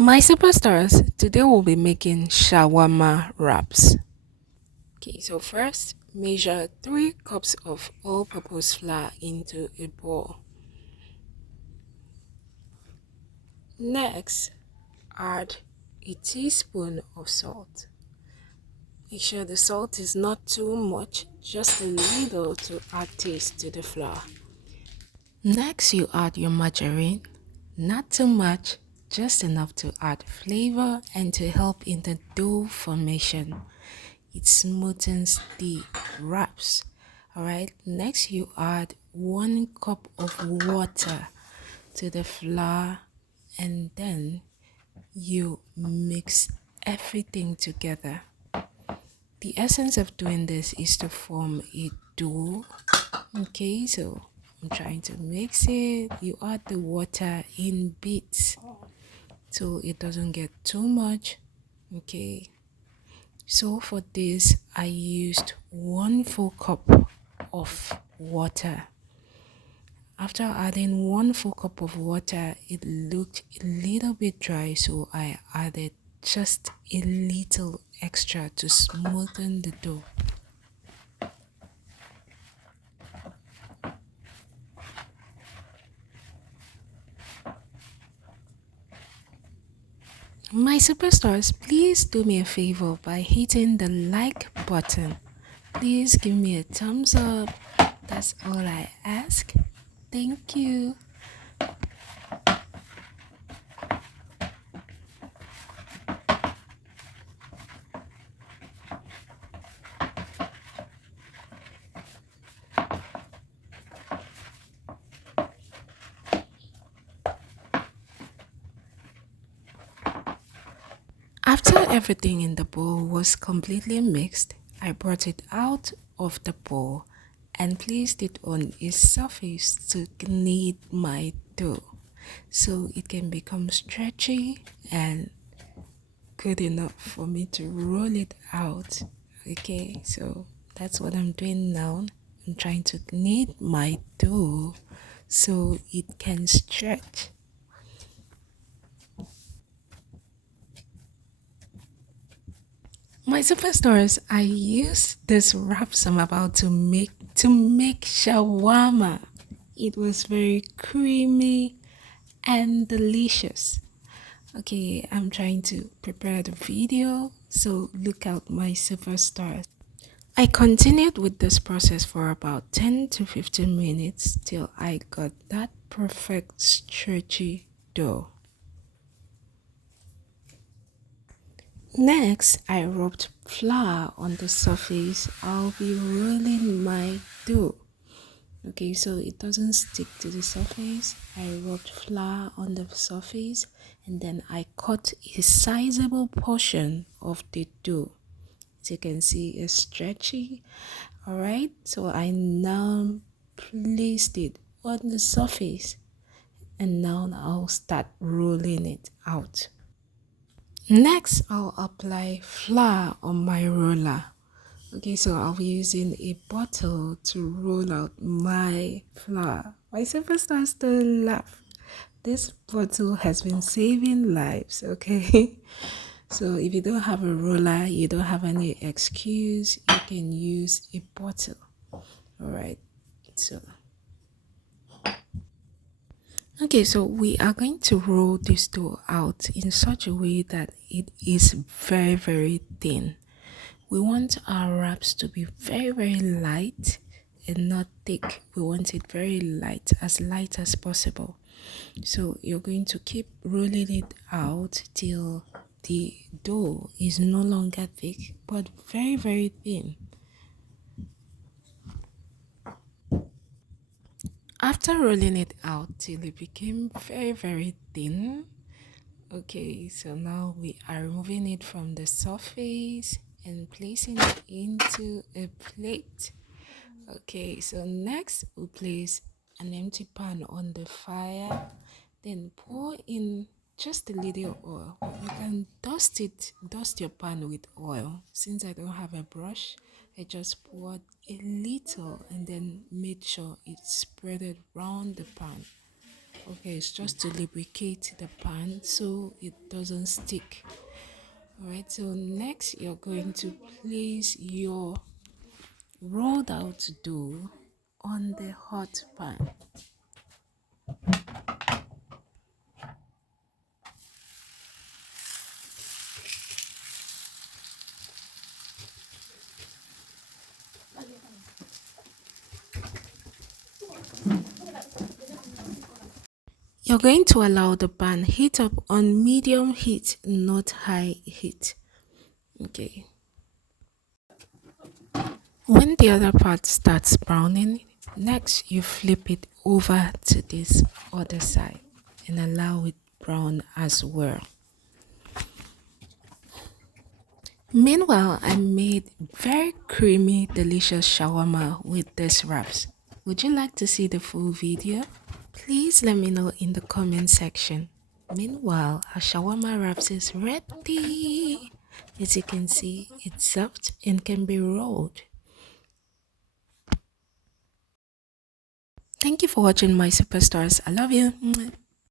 My superstars, today we'll be making shawarma wraps. Okay, so first measure 3 cups of all purpose flour into a bowl. Next, add a teaspoon of salt. Make sure the salt is not too much, just a little to add taste to the flour. Next, you add your margarine, not too much, just enough to add flavor and to help in the dough formation. It smoothens the wraps. Alright, next you add 1 cup of water to the flour and then you mix everything together. The essence of doing this is to form a dough. Okay, so I'm trying to mix it. You add the water in bits so it doesn't get too much. Okay, so for this I used 1 full cup of water. After adding 1 full cup of water, it looked a little bit dry, so I added just a little extra to smoothen the dough. My superstars, please do me a favor by hitting the like button. Please give me a thumbs up. That's all I ask. Thank you. After everything in the bowl was completely mixed, I brought it out of the bowl and placed it on a surface to knead my dough so it can become stretchy and good enough for me to roll it out. Okay, so that's what I'm doing now. I'm trying to knead my dough so it can stretch. My superstars, I use this wraps I'm about to make shawarma. It was very creamy and delicious. Okay, I'm trying to prepare the video, so look out my superstars. I continued with this process for about 10 to 15 minutes till I got that perfect stretchy dough. Next, I rubbed flour on the surface. I'll be rolling my dough. Okay, so it doesn't stick to the surface. I rubbed flour on the surface and then I cut a sizable portion of the dough. As you can see, it's stretchy. Alright, so I now placed it on the surface and now I'll start rolling it out. Next, I'll apply flour on my roller. Okay, so I'll be using a bottle to roll out my flour. My superstar still laugh. This bottle has been saving lives, okay? So if you don't have a roller, you don't have any excuse, you can use a bottle. Alright, so okay, so we are going to roll this dough out in such a way that it is very, very thin. We want our wraps to be very, very light and not thick. We want it very light as possible. So you're going to keep rolling it out till the dough is no longer thick but very, very thin. After rolling it out till it became very, very thin, okay, so now we are removing it from the surface and placing it into a plate. Okay, so next we place an empty pan on the fire, then pour in just a little oil. You can dust your pan with oil. Since I don't have a brush, I just poured a little and then made sure it's spreaded round the pan. Okay, it's just to lubricate the pan so it doesn't stick. Alright, so next you're going to place your rolled out dough on the hot pan. You're going to allow the pan heat up on medium heat, not high heat. Okay. When the other part starts browning, next you flip it over to this other side and allow it brown as well. Meanwhile, I made very creamy, delicious shawarma with these wraps. Would you like to see the full video? Please let me know in the comment section. Meanwhile, our shawarma wraps is ready. As you can see, it's soft and can be rolled. Thank you for watching my superstars. I love you.